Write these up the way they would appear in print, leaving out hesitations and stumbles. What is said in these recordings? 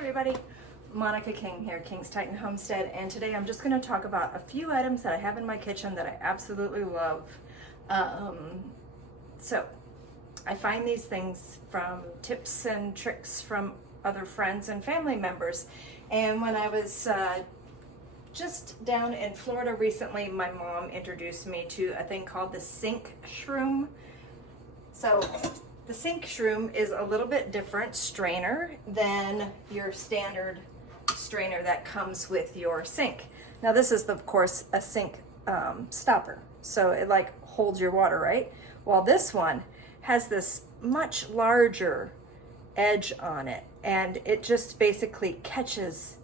everybody, Monica King here, King's Titan Homestead, and today I'm just going to talk about a few items that I have in my kitchen that I absolutely love. So I find these things from tips and tricks from other friends and family members, and when I was just down in Florida recently, my mom introduced me to a thing called the sink shroom. So the sink shroom is a little bit different strainer than your standard strainer that comes with your sink. Now this is of course a sink stopper, so it like holds your water, right? While this one has this much larger edge on it, and it just basically catches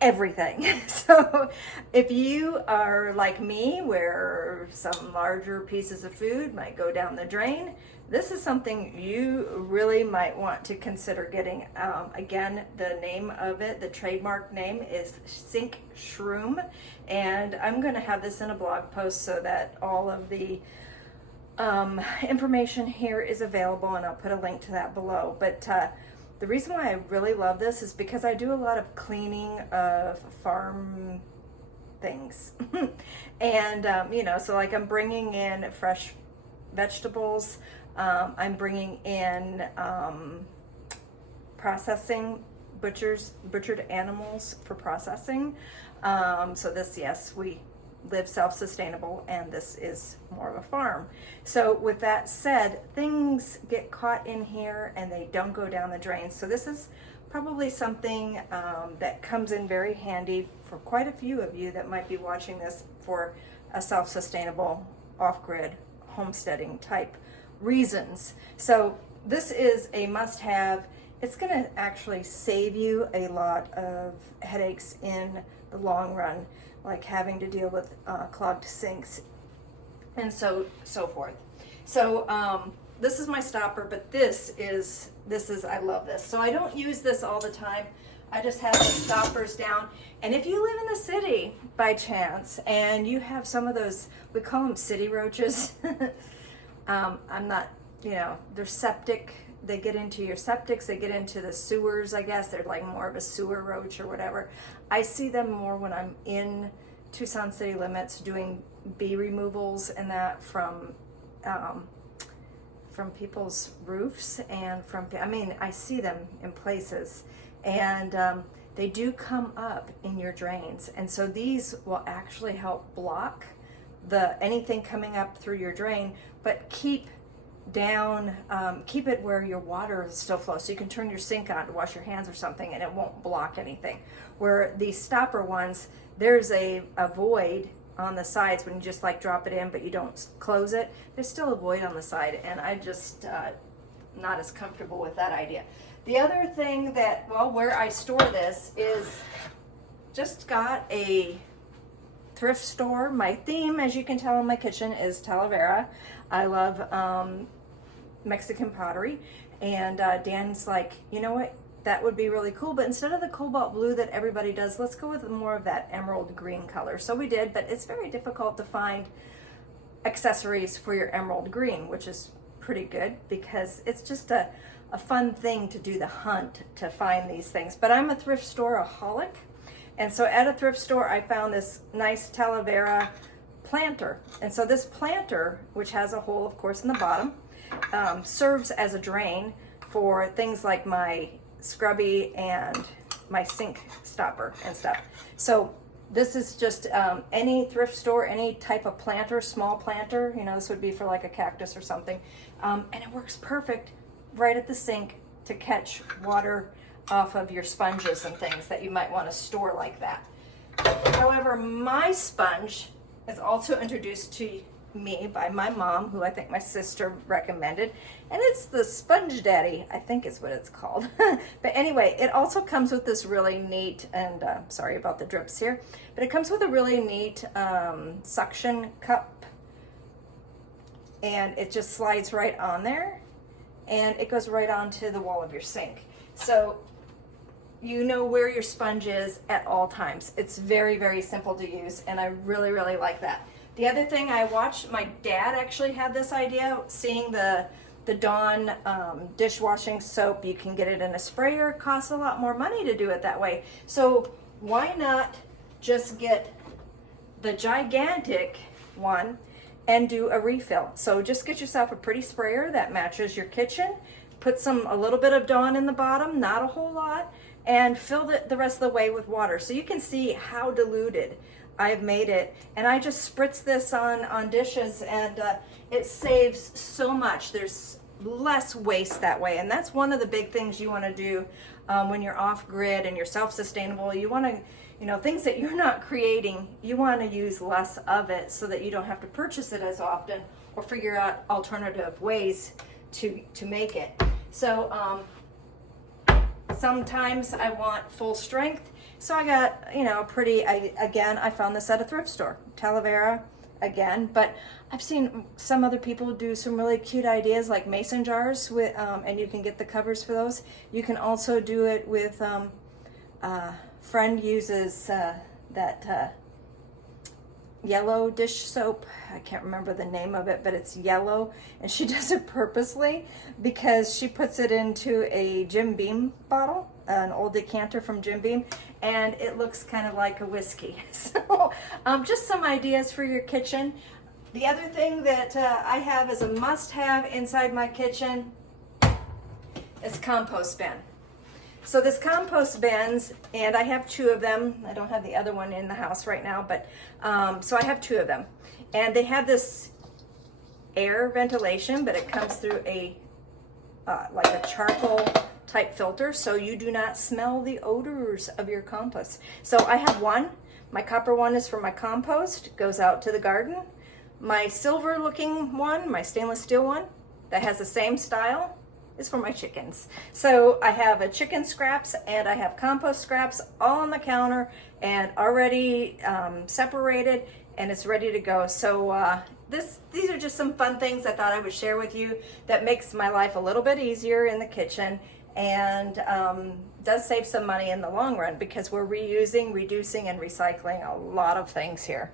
everything. So if you are like me, where some larger pieces of food might go down the drain, this is something you really might want to consider getting. Again, the name of it, the trademark name is Sink Shroom, and I'm going to have this in a blog post so that all of the information here is available, and I'll put a link to that below. But the reason why I really love this is because I do a lot of cleaning of farm things. And, you know, so like I'm bringing in fresh vegetables, I'm bringing in processing, butchered animals for processing. So this, yes, we live self-sustainable, and this is more of a farm. So with that said, things get caught in here and they don't go down the drain. So this is probably something that comes in very handy for quite a few of you that might be watching this for a self-sustainable, off-grid homesteading type reasons. So this is a must-have. It's going to actually save you a lot of headaches in the long run, like having to deal with clogged sinks and so forth. So this is my stopper, but this is I love this. So I don't use this all the time. I just have the stoppers down. And if you live in the city by chance and you have some of those, we call them city roaches. I'm not, you know, they're septic. They get into your septics, they get into the sewers, I guess. They're like more of a sewer roach or whatever. I see them more when I'm in Tucson city limits doing bee removals and that from people's roofs and I mean, I see them in places, and they do come up in your drains. And so these will actually help block anything coming up through your drain, but keep it where your water still flows, so you can turn your sink on to wash your hands or something and it won't block anything. Where these stopper ones, there's a void on the sides when you just like drop it in but you don't close it. There's still a void on the side, and I just not as comfortable with that idea. The other thing that, well, where I store this is just got a thrift store. My theme, as you can tell in my kitchen, is Talavera. I love Mexican pottery, and Dan's like, you know what, that would be really cool, but instead of the cobalt blue that everybody does, let's go with more of that emerald green color. So we did, but it's very difficult to find accessories for your emerald green, which is pretty good because it's just a fun thing to do the hunt to find these things. But I'm a thrift store-aholic, and so at a thrift store I found this nice Talavera planter. And so this planter, which has a hole of course in the bottom, serves as a drain for things like my scrubby and my sink stopper and stuff. So this is just any thrift store, any type of planter, small planter, you know, this would be for like a cactus or something, and it works perfect right at the sink to catch water off of your sponges and things that you might want to store like that. However, my sponge is also introduced to me by my mom, who I think my sister recommended, and it's the Sponge Daddy, I think is what it's called. But anyway, it also comes with this really neat, and sorry about the drips here, but it comes with a really neat suction cup, and it just slides right on there, and it goes right onto the wall of your sink. So you know where your sponge is at all times. It's very, very simple to use, and I really, really like that. The other thing I watched, my dad actually had this idea, seeing the the Dawn dishwashing soap. You can get it in a sprayer. It costs a lot more money to do it that way. So why not just get the gigantic one and do a refill? So just get yourself a pretty sprayer that matches your kitchen. Put a little bit of Dawn in the bottom, not a whole lot, and fill the rest of the way with water. So you can see how diluted I've made it. And I just spritz this on dishes, and it saves so much. There's less waste that way. And that's one of the big things you want to do when you're off grid and you're self-sustainable. You want to, things that you're not creating, you want to use less of it so that you don't have to purchase it as often or figure out alternative ways to make it. So sometimes I want full strength. So I got, again, I found this at a thrift store, Talavera again, but I've seen some other people do some really cute ideas like mason jars with, and you can get the covers for those. You can also do it with, friend uses that yellow dish soap. I can't remember the name of it, but it's yellow, and she does it purposely because she puts it into a Jim Beam bottle, an old decanter from Jim Beam, and it looks kind of like a whiskey. So just some ideas for your kitchen. The other thing that I have as a must-have inside my kitchen is compost bin. So this compost bins, and I have 2 of them. I don't have the other one in the house right now, but so I have 2 of them. And they have this air ventilation, but it comes through a like a charcoal type filter, so you do not smell the odors of your compost. So I have one. My copper one is for my compost, goes out to the garden. My silver looking one, my stainless steel one, that has the same style, is for my chickens. So I have a chicken scraps and I have compost scraps all on the counter and already separated, and it's ready to go. So these are just some fun things I thought I would share with you that makes my life a little bit easier in the kitchen, and does save some money in the long run because we're reusing, reducing, and recycling a lot of things here.